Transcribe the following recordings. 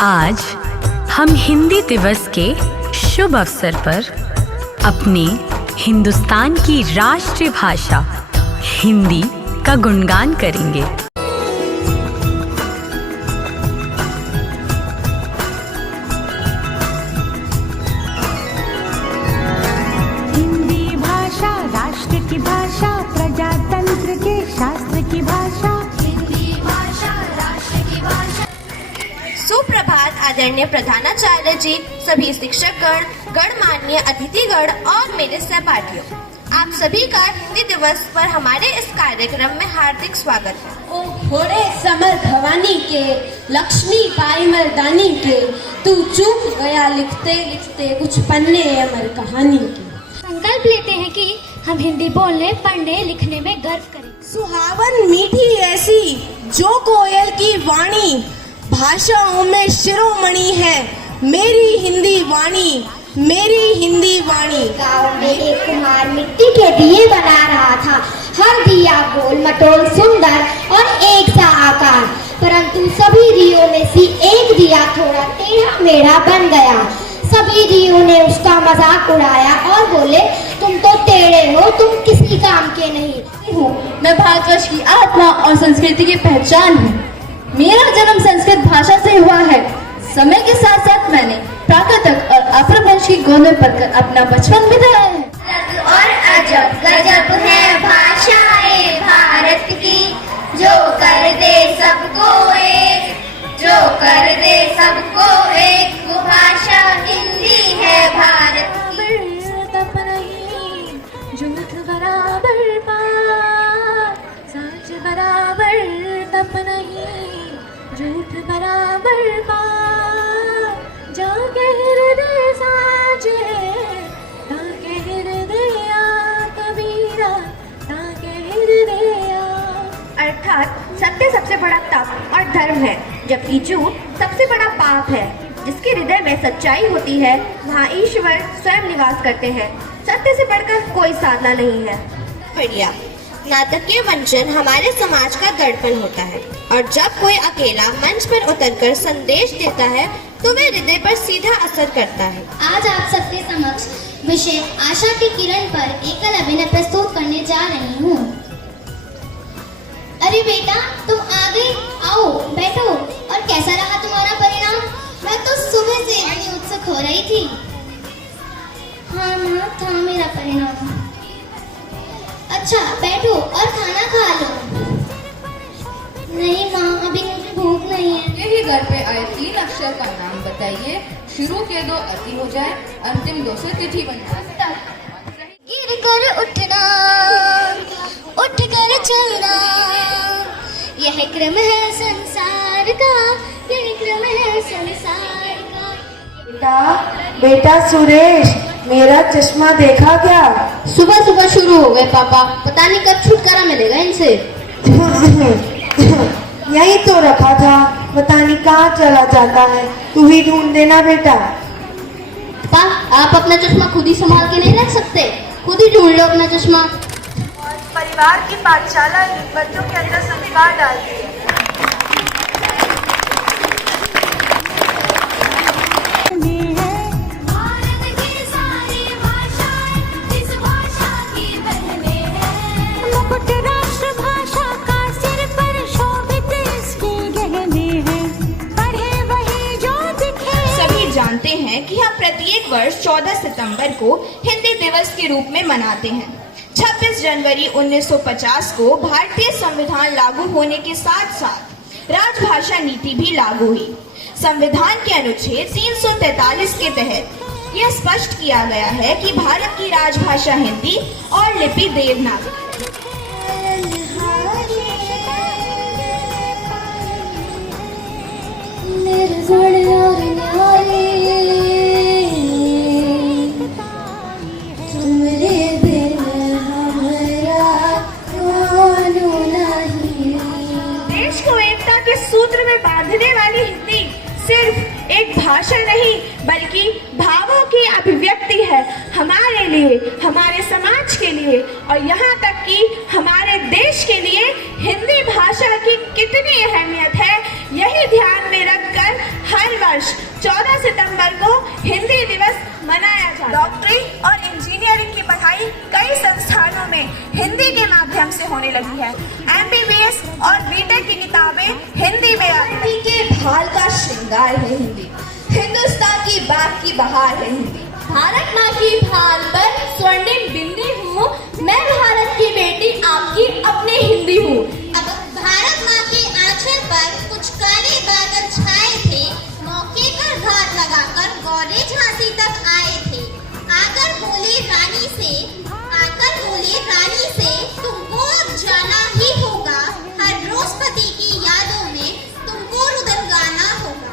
आज हम हिंदी दिवस के शुभ अवसर पर अपने हिंदुस्तान की राष्ट्रीय भाषा हिंदी का गुणगान करेंगे। हिंदी भाषा राष्ट्र की भाषा, प्रजातंत्र के शास्त्र की भाषा। हिंदी भाषा राष्ट्र की भाषा। सुप्रभात आदरणीय प्रधानाचार्य जी, सभी शिक्षकगण, गणमान्य अतिथिगण और मेरे सहपाठियों, आप सभी का हिंदी दिवस पर हमारे इस कार्यक्रम में हार्दिक स्वागत है। ओ घोड़े समर भवानी के, लक्ष्मी पाई मर्दानी के, तू चूक गया लिखते लिखते कुछ पन्ने अमर कहानी के। संकल्प लेते हैं कि हम हिंदी बोलने, पढ़ने, लिखने में गर्व करें। सुहावन मीठी ऐसी जो कोयल की वाणी, भाषाओं में शिरोमणि है मेरी हिंदी वाणी, मेरी हिंदी वाणी। गाँव में एक कुम्हार मिट्टी के दिए बना रहा था। हर दिया गोल मटोल सुंदर और एक सा आकार, परंतु सभी दियों में से एक दिया थोड़ा टेढ़ा मेढ़ा बन गया। सभी दियों ने उसका मजाक उड़ाया और बोले, तुम तो टेढ़े हो, तुम किसी काम के नहीं हो। मैं भारतवर्ष की आत्मा और संस्कृति की पहचान हूँ। मेरा जन्म संस्कृत भाषा से हुआ है। समय के साथ साथ मैंने प्राकृतिक और अपभ्रंश की गोद में पढ़कर अपना बचपन बिताया है। और अजब गजब है भाषाएं भारत की, जो कर दे सबको एक, जो कर दे सबको एक, वो भाषा हिंदी है भारत की। तप नहीं झूठ बराबर पार, सच बराबर तप नहीं झूठ बराबर पार। जाके हृदय साजे, ताके हृदय कबीरा, ताके हृदय। अर्थात सत्य सबसे बड़ा तप और धर्म है, जबकि झूठ सबसे बड़ा पाप है। जिसके हृदय में सच्चाई होती है, वहाँ ईश्वर स्वयं निवास करते हैं। सत्य से बढ़कर कोई साधना नहीं है। बढ़िया। नाटकीय वंचन हमारे समाज का दर्पण होता है, और जब कोई अकेला मंच पर उतरकर संदेश देता है तो वह हृदय पर सीधा असर करता है। आज आप सबके समक्ष विषय आशा की किरण पर एकल अभिनय प्रस्तुत करने जा रही हूँ। अरे बेटा, तुम आ गई, आओ बैठो। और कैसा रहा तुम्हारा परिणाम? मैं तो सुबह से इतनी उत्सुक हो रही थी। हाँ माँ, था मेरा परिणाम। अच्छा बैठो और खाना खा लो। नहीं माँ, अभी मुझे भूख नहीं है। यही घर पे आए 3 अक्षर का नाम बताइए। शुरू के 2 अति हो जाए, अंतिम 2 से तिथि बन जाए। गिर कर उठना, उठ कर चलना, यह क्रम है संसार का, यह क्रम है संसार का। बेटा सुरेश, मेरा चश्मा देखा क्या? सुबह सुबह शुरू हो गए पापा, पता नहीं कब छुटकारा मिलेगा इनसे। यही तो रखा था, पता नहीं कहाँ चला जाता है। तू ही ढूंढ देना बेटा। पापा, आप अपना चश्मा खुद ही संभाल के नहीं रख सकते? खुद ही ढूंढ लो अपना चश्मा। परिवार की पाठशाला बच्चों के अंदर संस्कार डालती है। भारत की सारी भाषाएं इस भाषा की बहनें हैं। मुकुट राष्ट्र भाषा का सिर पर शोभित इसके गहने हैं। पढ़े वही जो दिखे। सभी जानते हैं कि हम प्रत्येक वर्ष 14 सितंबर को हिंदी दिवस के रूप में मनाते हैं। 26 जनवरी 1950 को भारतीय संविधान लागू होने के साथ साथ राजभाषा नीति भी लागू हुई। संविधान के अनुच्छेद 343 के तहत यह स्पष्ट किया गया है कि भारत की राजभाषा हिंदी और लिपि देवनागरी। देश को एकता के सूत्र में बांधने वाली हिंदी सिर्फ एक भाषा नहीं बल्कि भावों की अभिव्यक्ति है, हमारे लिए, हमारे समाज के लिए और यहाँ तक कि हमारे देश के लिए हिंदी भाषा की कितनी अहमियत है, यही ध्यान में रखकर हर वर्ष 14 सितंबर को हिंदी दिवस मनाया जाता है। डॉक्टरी और इंजीनियरिंग की पढ़ाई कई संस्थानों में हिंदी के माध्यम से होने लगी है। MBBS और बीटेक की किताबें हिंदी में आती के भाल का श्रृंगार है हिंदी, हिंदुस्तान की बाग की बहार है हिंदी। भारत माँ की भाल पर स्वर्णिम बिंदी हूँ, मैं भारत की बेटी आपकी अपनी हिंदी हूँ। अब भारत माँ के आंचल पर कुछ काले बादल छाए थे, मौके पर घात लगाकर गौरे झांसी तक आए थे। आकर बोले रानी से तुमको अब जाना ही होगा, हर रोज पति की यादों में तुमको रुदन गाना होगा।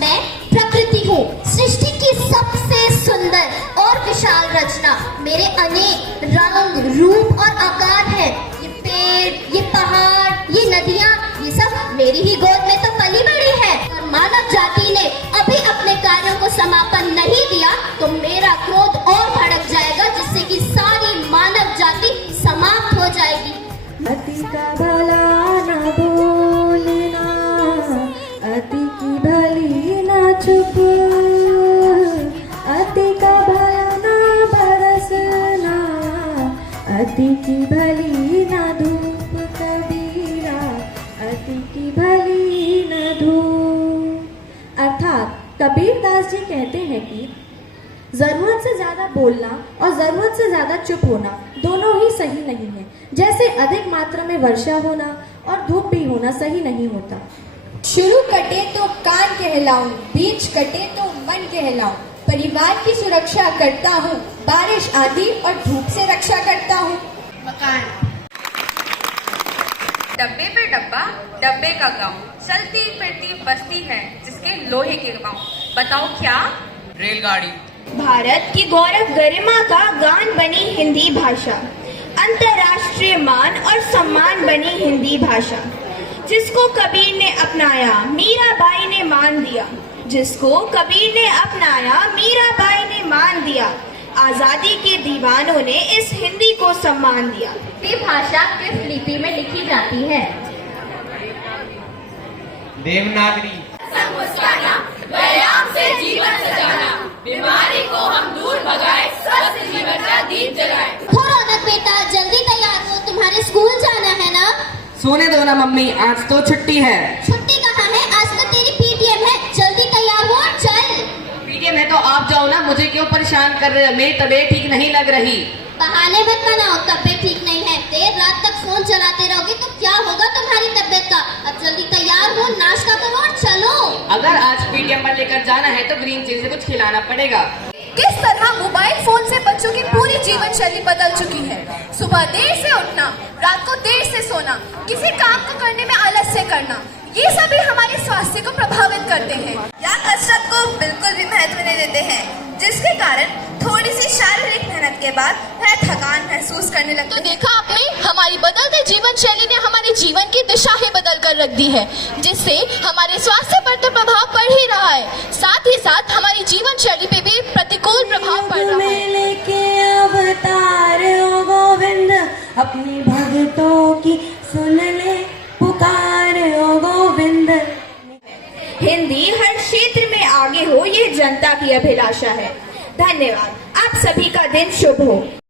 मैं प्रकृति हूँ, सृष्टि की सबसे सुंदर और विशाल रचना, मेरे अनेक रंग, रूप और आकार हैं। ये पेड़, ये पहाड़, ये नदियाँ, ये सब मेरी ही गोद में तो पली बड़ी है। और मानव जाति ने अभी अपने कार्यों को समापन नहीं दिया तो मेरा क्रोध और भड़क जाएगा, जिससे कि सारी मानव जाति समाप्त हो जाएगी। अति का भला न बोलना, अति की भली न चुप, अति का भला न बरसना, अति की भली न धूप कबीरा, अति की भली न धूप। अर्थात कबीर दास जी कहते हैं कि जरूरत से ज्यादा बोलना और जरूरत से ज्यादा चुप होना दोनों ही सही नहीं है। जैसे अधिक मात्रा में वर्षा होना और धूप भी होना सही नहीं होता। शुरू कटे तो कान कहलाऊं, बीच कटे तो मन कहलाऊं, परिवार की सुरक्षा करता हूँ, बारिश आंधी और धूप से रक्षा करता हूँ। मकान। डब्बे पे डब्बा, डब्बे का गांव, चलती फिरती बस्ती है जिसके लोहे के पांव। बताओ क्या? रेलगाड़ी। भारत की गौरव गरिमा का गान बनी हिंदी भाषा, अंतर्राष्ट्रीय मान और सम्मान बनी हिंदी भाषा, जिसको कबीर ने अपनाया मीराबाई ने मान दिया, जिसको कबीर ने अपनाया मीराबाई ने मान दिया। आजादी के दीवानों ने इस हिंदी को सम्मान दिया। ये भाषा किस लिपि में लिखी जाती है? देवनागरी। व्यायाम से जीवन सजाना, बीमारी को हम दूर भगाए, स्वस्थ जीवन का दीप जलाए। हो रौनक बेटा, जल्दी तैयार हो, तुम्हारे स्कूल जाना है ना? सोने दो ना मम्मी, आज तो छुट्टी है। छुट्टी कहाँ है, आज तो तेरी PTM है, जल्दी तैयार हो और चल। पीटीएम है तो आप जाओ ना, मुझे क्यों परेशान कर रहे हो? मेरी तबीयत ठीक नहीं लग रही। बहाने मत बनाओ, तबीयत ठीक नहीं है। देर रात तक फोन चलाते रहोगे तो क्या होगा तुम्हारी तबीयत का? अब जल्दी तैयार हो, नाश्ता करो और चलो। अगर आज पीटीएम पर लेकर जाना है तो ग्रीन चिली से कुछ खिलाना पड़ेगा। किस तरह मोबाइल फोन से बच्चों की पूरी जीवन शैली बदल चुकी है। सुबह देर से उठना, रात को देर से सोना, किसी काम को करने में आलस्य करना, ये सभी हमारे स्वास्थ्य को प्रभावित करते हैं। या कसरत को बिल्कुल भी महत्व नहीं देते हैं, जिसके कारण थोड़ी सी शारीरिक मेहनत के बाद वह थकान महसूस करने लगते हैं। तो देखा आपने, हमारी बदलते जीवन शैली ने हमारे जीवन की दिशा ही बदल कर रख दी है, जिससे हमारे स्वास्थ्य पर तो प्रभाव पड़ ही रहा है, साथ ही साथ हमारी जीवन शैली पे भी प्रतिकूल प्रभाव पड़ रहा है। लेके अवतार ओ गोविंद, अपनी भक्तों की सुन ले पुकार ओ गोविंद। हिंदी हर क्षेत्र में आगे हो, ये जनता की अभिलाषा है। धन्यवाद। आप सभी का दिन शुभ हो।